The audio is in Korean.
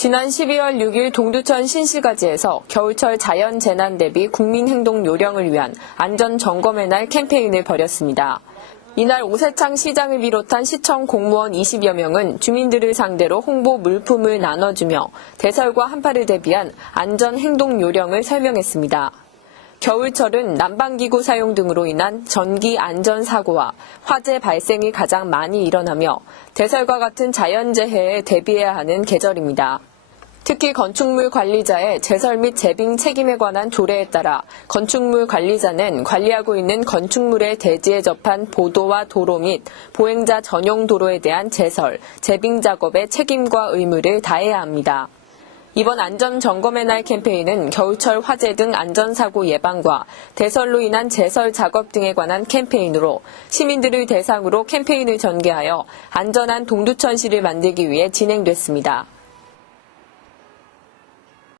지난 12월 6일 동두천 신시가지에서 겨울철 자연재난 대비 국민행동 요령을 위한 안전점검의 날 캠페인을 벌였습니다. 이날 오세창 시장을 비롯한 시청 공무원 20여 명은 주민들을 상대로 홍보 물품을 나눠주며 대설과 한파를 대비한 안전행동 요령을 설명했습니다. 겨울철은 난방기구 사용 등으로 인한 전기 안전사고와 화재 발생이 가장 많이 일어나며 대설과 같은 자연재해에 대비해야 하는 계절입니다. 특히 건축물 관리자의 제설 및 재빙 책임에 관한 조례에 따라 건축물 관리자는 관리하고 있는 건축물의 대지에 접한 보도와 도로 및 보행자 전용 도로에 대한 제설, 재빙 작업의 책임과 의무를 다해야 합니다. 이번 안전 점검의 날 캠페인은 겨울철 화재 등 안전사고 예방과 대설로 인한 제설 작업 등에 관한 캠페인으로 시민들을 대상으로 캠페인을 전개하여 안전한 동두천시를 만들기 위해 진행됐습니다.